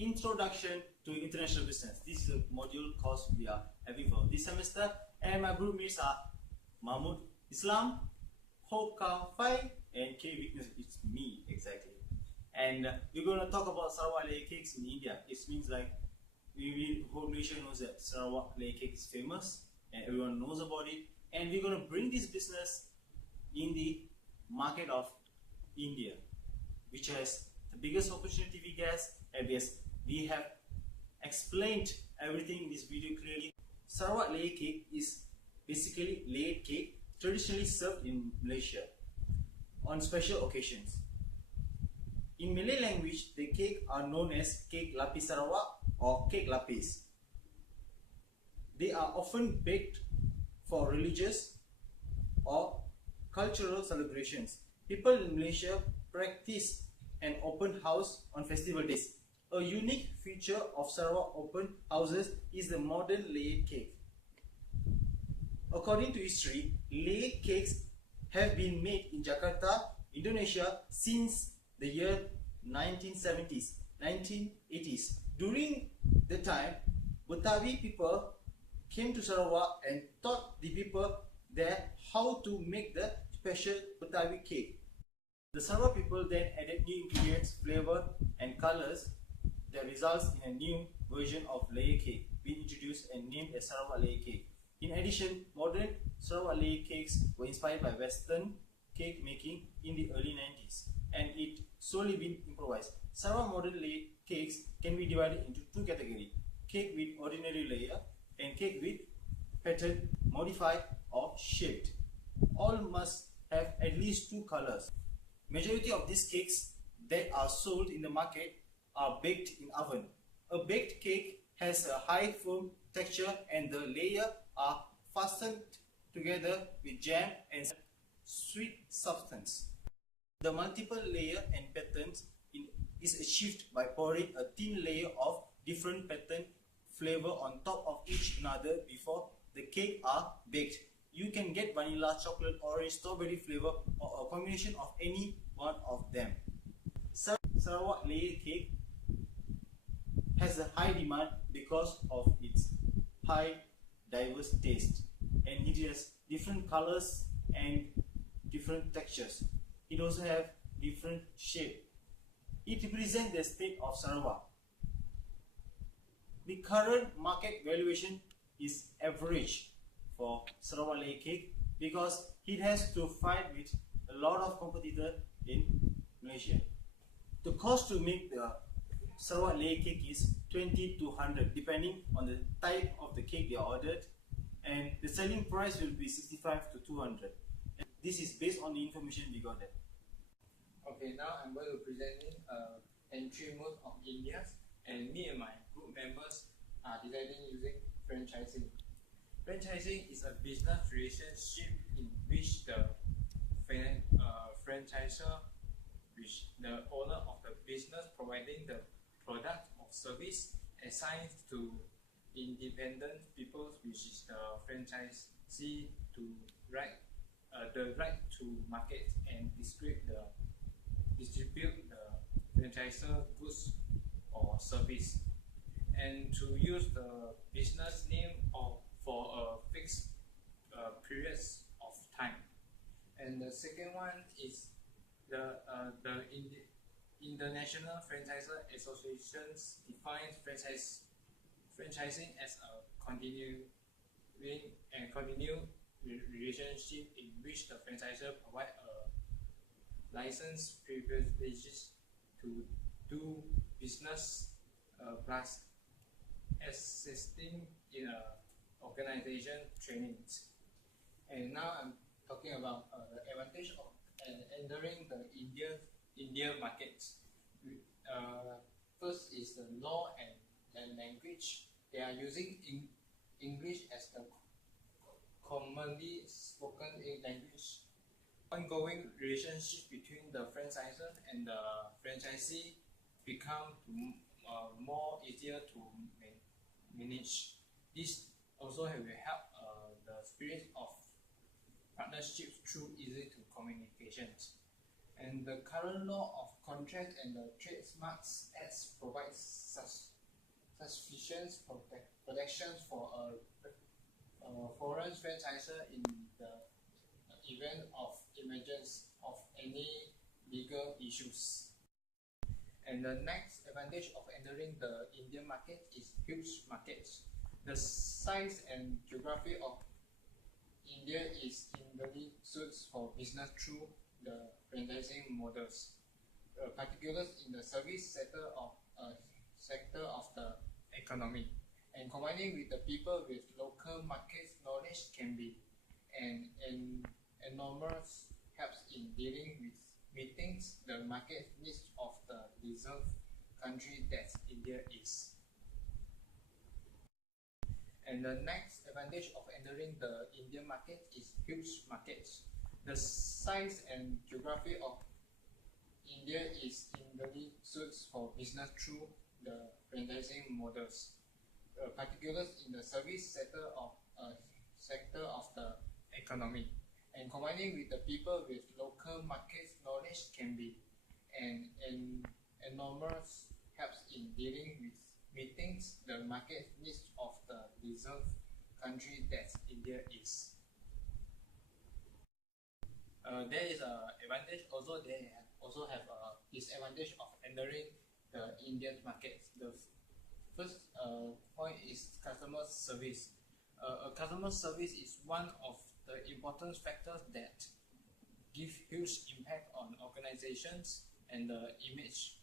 Introduction to International Business. This is a module course we are having for this semester, and my group mates are Mahmud Islam, Hope Fai, and K Witness. It's me exactly. And we're going to talk about Sarawak layer cakes in India. It means like whole nation knows that Sarawak layer cake is famous and everyone knows about it. And we're going to bring this business in the market of India, which has the biggest opportunity we guess, and yes, we have explained everything in this video clearly. Sarawak layer cake is basically layered cake traditionally served in Malaysia on special occasions. In Malay language, the cake are known as cake lapis Sarawak or cake lapis. They are often baked for religious or cultural celebrations. People in Malaysia practice an open house on festival days. A unique feature of Sarawak open houses is the modern layered cake. According to history, layered cakes have been made in Jakarta, Indonesia since the year 1970s, 1980s. During the time, Betawi people came to Sarawak and taught the people there how to make the special Betawi cake. The Sarawak people then added new ingredients, flavor and colors that results in a new version of layer cake being introduced and named as Sarawak layer cake. In addition, modern Sarawak layer cakes were inspired by Western cake making in the early 90s, and it solely been improvised. Sarawak modern layer cakes can be divided into two categories: cake with ordinary layer and cake with pattern, modified or shaped. All must have at least two colors. Majority of these cakes that are sold in the market are baked in oven. A baked cake has a high firm texture and the layer are fastened together with jam and sweet substance. The multiple layer and patterns is achieved by pouring a thin layer of different pattern flavor on top of each another before the cake are baked. You can get vanilla, chocolate, orange, strawberry flavor or a combination of any one of them. Sarawak layer cake has a high demand because of its high diverse taste, and it has different colors and different textures. It also have different shape. It represents the state of Sarawak. The current market valuation is average for Sarawak layer cake because it has to fight with a lot of competitors in Malaysia. The cost to make the Sarawak layer cake is 20 to 100 depending on the type of the cake they ordered, and the selling price will be 65 to 200. And this is based on the information we got there. Okay, now I'm going to present entry mode of India, and me and my group members are designing using franchising. Franchising is a business relationship in which the franchisor, which the owner of the business providing the product or service, assigns to independent people, which is the franchisee, to the right to market and distribute the franchisor goods or service, and to use the business name for a fixed periods of time. And the second one is the International Franchisor Associations defines franchising as a continued relationship in which the franchisor provides a license privileges to do business plus assisting in organization trainings. And now I'm talking about the advantage of entering the Indian markets. First is the law and language. They are using English as the commonly spoken language. Ongoing relationship between the franchisor and the franchisee become more easier to manage. This also will help the spirit of partnership through easy to communications. And the current law of contract and the trademarks Acts provides sufficient protections for a foreign franchisor in the event of emergence of any legal issues. And the next advantage of entering the Indian market is huge markets. The size and geography of India is ideally suits for business through the franchising models, particularly in the service sector of the economy. And combining with the people with local market knowledge can be an enormous help in dealing with meetings the market needs of the reserve country that India is. And the next advantage of entering the Indian market is huge markets. The size and geography of India is ideally suits for business through the franchising models, particularly in the service sector of the economy. And combining with the people with local market knowledge can be an enormous help in dealing with meetings the market needs of the reserve country that India is. There is an advantage. Also, they also have a disadvantage of entering the Indian market. The first point is customer service. Customer service is one of the important factors that give huge impact on organizations and the image.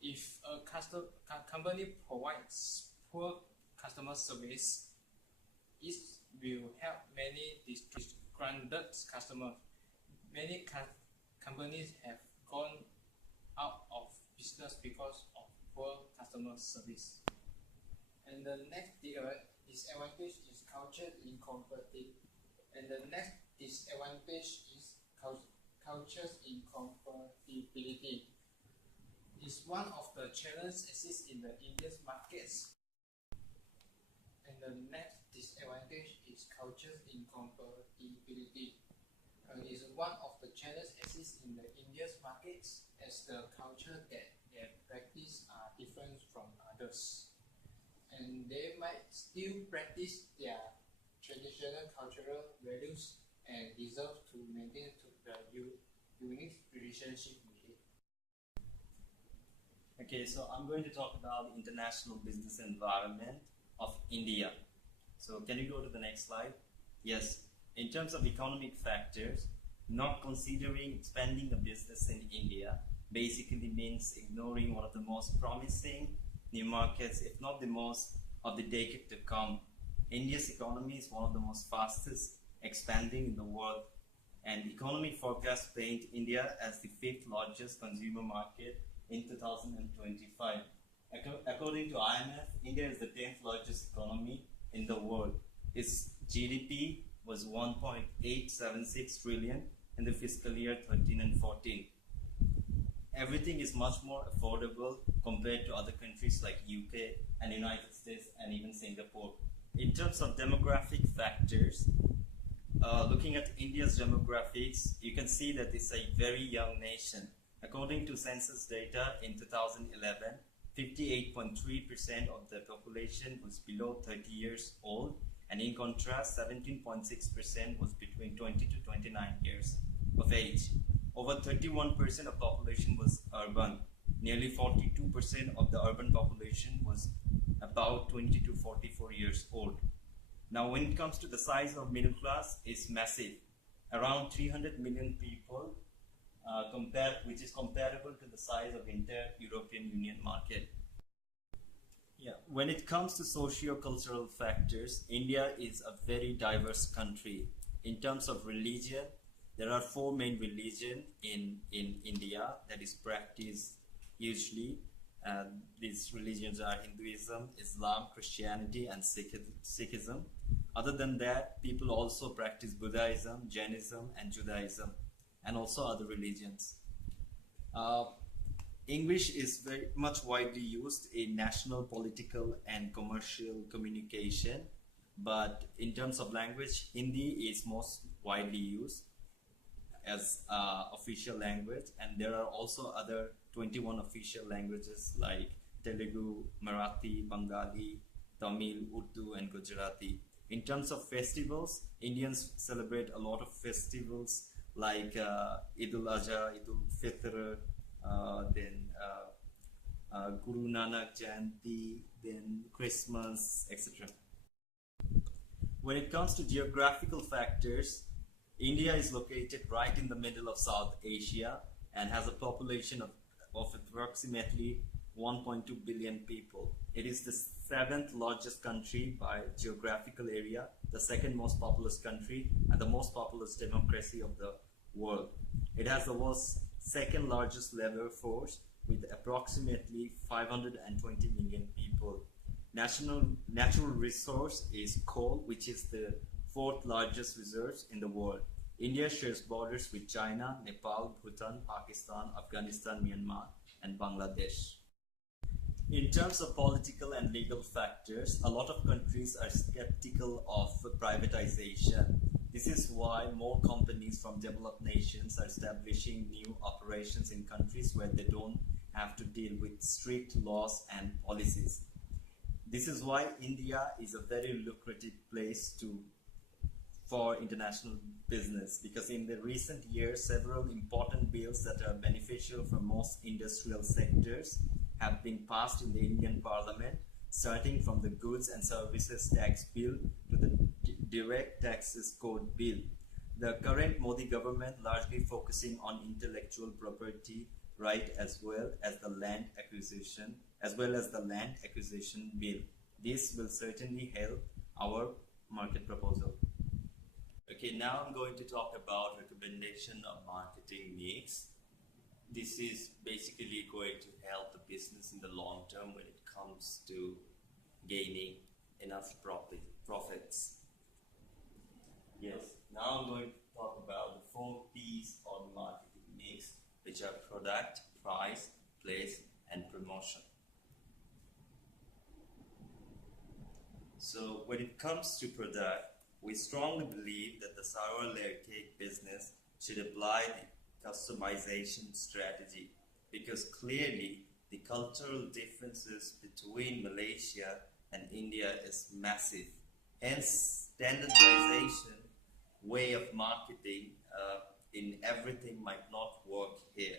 If a company provides poor customer service, it will help many disgruntled customers. Many companies have gone out of business because of poor customer service. And the next disadvantage is culture incompatibility. And the next disadvantage is culture's incompatibility. Is one of the challenges exists in the Indian markets. And the next disadvantage is culture's incompatibility. Is one of the challenges exists in the Indian markets as the culture that they practice are different from others. And they might still practice their traditional cultural values and deserve to maintain the unique relationship with it. Okay, so I'm going to talk about the international business environment of India. So can you go to the next slide? Yes, in terms of economic factors, not considering expanding a business in India basically means ignoring one of the most promising new markets, if not the most, of the decade to come. India's economy is one of the most fastest expanding in the world, and economic forecasts paint India as the 5th largest consumer market in 2025. According to IMF, India is the 10th largest economy in the world. Its GDP was 1.876 trillion in the fiscal year 13 and 14. Everything is much more affordable compared to other countries like UK and United States and even Singapore. In terms of demographic factors, looking at India's demographics, you can see that it's a very young nation. According to census data in 2011, 58.3% of the population was below 30 years old, and in contrast, 17.6% was between 20 to 29 years of age. Over 31% of population was urban. Nearly 42% of the urban population was about 20 to 44 years old. Now, when it comes to the size of middle class, it's massive. Around 300 million people, which is comparable to the size of the entire European Union market. Yeah, when it comes to socio-cultural factors, India is a very diverse country. In terms of religion, there are 4 main religions in India that is practiced usually. These religions are Hinduism, Islam, Christianity, and Sikhism. Other than that, people also practice Buddhism, Jainism, and Judaism, and also other religions. English is very much widely used in national, political, and commercial communication, but in terms of language, Hindi is most widely used as official language, and there are also other 21 official languages like Telugu, Marathi, Bengali, Tamil, Urdu, and Gujarati. In terms of festivals, Indians celebrate a lot of festivals like Eid al-Adha, Eid al-Fitr, Guru Nanak Jayanti, then Christmas, etc. When it comes to geographical factors, India is located right in the middle of South Asia and has a population of approximately 1.2 billion people. It is the 7th largest country by geographical area, the 2nd most populous country, and the most populous democracy of the world. It has the world's 2nd largest labor force with approximately 520 million people. Natural resource is coal, which is the 4th largest resource in the world. India shares borders with China, Nepal, Bhutan, Pakistan, Afghanistan, Myanmar, and Bangladesh. In terms of political and legal factors, a lot of countries are skeptical of privatization. This is why more companies from developed nations are establishing new operations in countries where they don't have to deal with strict laws and policies. This is why India is a very lucrative place for international business, because in the recent years, several important bills that are beneficial for most industrial sectors have been passed in the Indian Parliament, starting from the Goods and Services Tax Bill to the Direct Taxes Code Bill. The current Modi government largely focusing on intellectual property right as well as the land acquisition bill. This will certainly help our market proposal. Okay, now I'm going to talk about recommendation of marketing mix. This is basically going to help the business in the long term when it comes to gaining enough profits. Yes, now I'm going to talk about the 4 P's of marketing mix, which are product, price, place, and promotion. So when it comes to product, we strongly believe that the sour layer cake business should apply the customization strategy, because clearly the cultural differences between Malaysia and India is massive. Hence, standardization way of marketing in everything might not work here.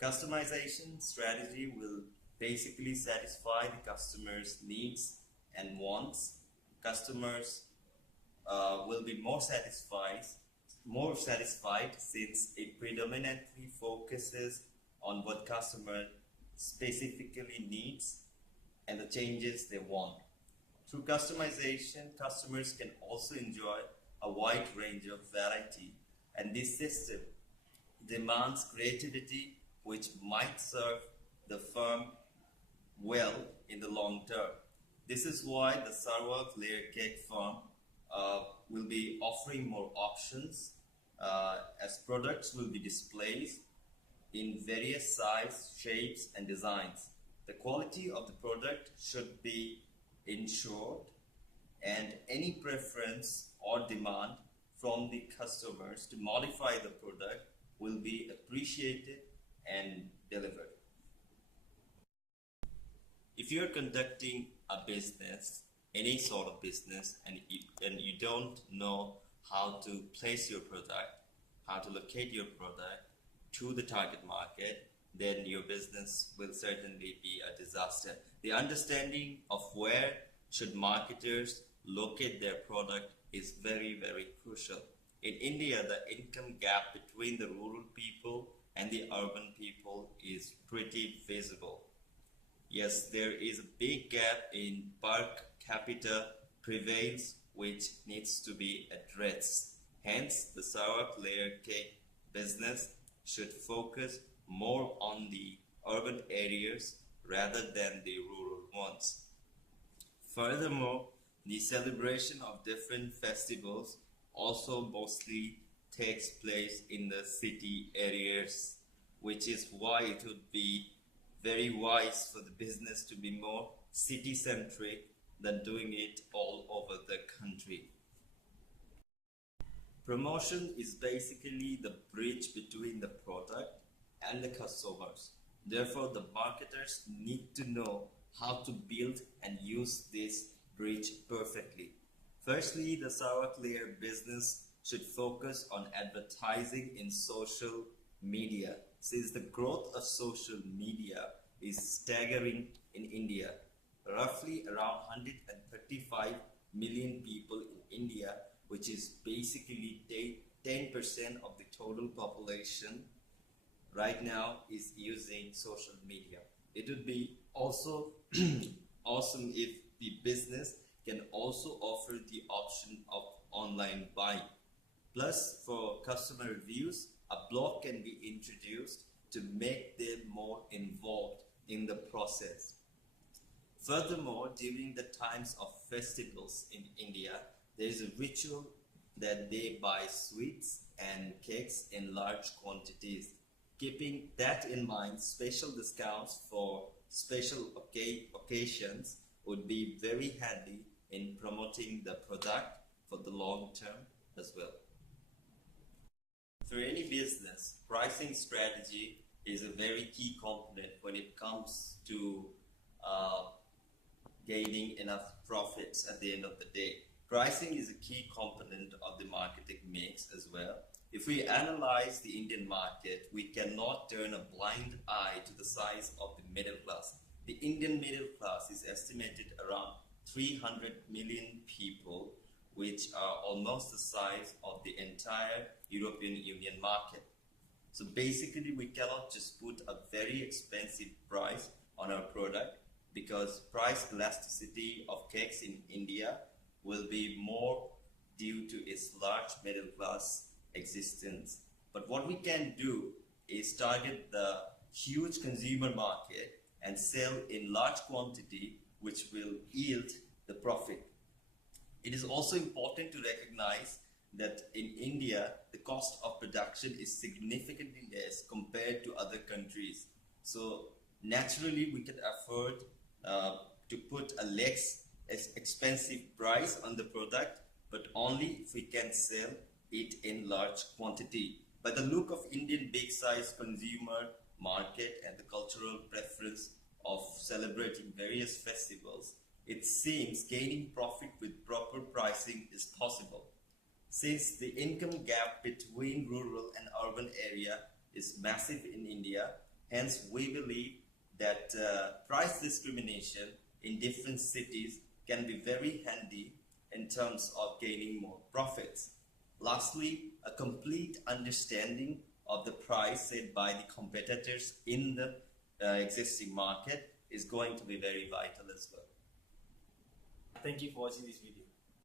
Customization strategy will basically satisfy the customer's needs and wants. Customers will be more satisfied since it predominantly focuses on what customer specifically needs and the changes they want. Through customization, customers can also enjoy a wide range of variety, and this system demands creativity which might serve the firm well in the long term. This is why the Sarawak Layer Cake firm will be offering more options as products will be displayed in various sizes, shapes, and designs. The quality of the product should be ensured, and any preference or demand from the customers to modify the product will be appreciated and delivered. If you're conducting a business, any sort of business, and you don't know how to place your product, how to locate your product to the target market, then your business will certainly be a disaster. The understanding of where should marketers locate their product is very, very crucial. In India, the income gap between the rural people and the urban people is pretty visible. Yes, there is a big gap in per capita prevails, which needs to be addressed. Hence, the Sarawak Layer Cake business should focus more on the urban areas rather than the rural ones. Furthermore, the celebration of different festivals also mostly takes place in the city areas, which is why it would be very wise for the business to be more city-centric than doing it all over the country. Promotion is basically the bridge between the product and the customers. Therefore, the marketers need to know how to build and use this bridge perfectly. Firstly, the Savaclear business should focus on advertising in social media, since the growth of social media is staggering in India. Roughly around 135 million people in India, which is basically 10% of the total population right now, is using social media. It would be also awesome if the business can also offer the option of online buying. Plus, for customer reviews, a blog can be introduced to make them more involved in the process. Furthermore, during the times of festivals in India, there is a ritual that they buy sweets and cakes in large quantities. Keeping that in mind, special discounts for special occasions would be very handy in promoting the product for the long term as well. For any business, pricing strategy is a very key component when it comes to gaining enough profits at the end of the day. Pricing is a key component of the marketing mix as well. If we analyze the Indian market, we cannot turn a blind eye to the size of the middle class. The Indian middle class is estimated around 300 million people, which are almost the size of the entire European Union market. So basically, we cannot just put a very expensive price on our product, because price elasticity of cakes in India will be more due to its large middle class existence. But what we can do is target the huge consumer market and sell in large quantity, which will yield the profit. It is also important to recognize that in India, the cost of production is significantly less compared to other countries. So naturally, we can afford to put a less expensive price on the product, but only if we can sell it in large quantity. By the look of Indian big size consumer market and the cultural preference of celebrating various festivals, it seems gaining profit with proper pricing is possible. Since the income gap between rural and urban area is massive in India, hence we believe that price discrimination in different cities can be very handy in terms of gaining more profits. Lastly, a complete understanding of the price set by the competitors in the existing market is going to be very vital as well. Thank you for watching this video.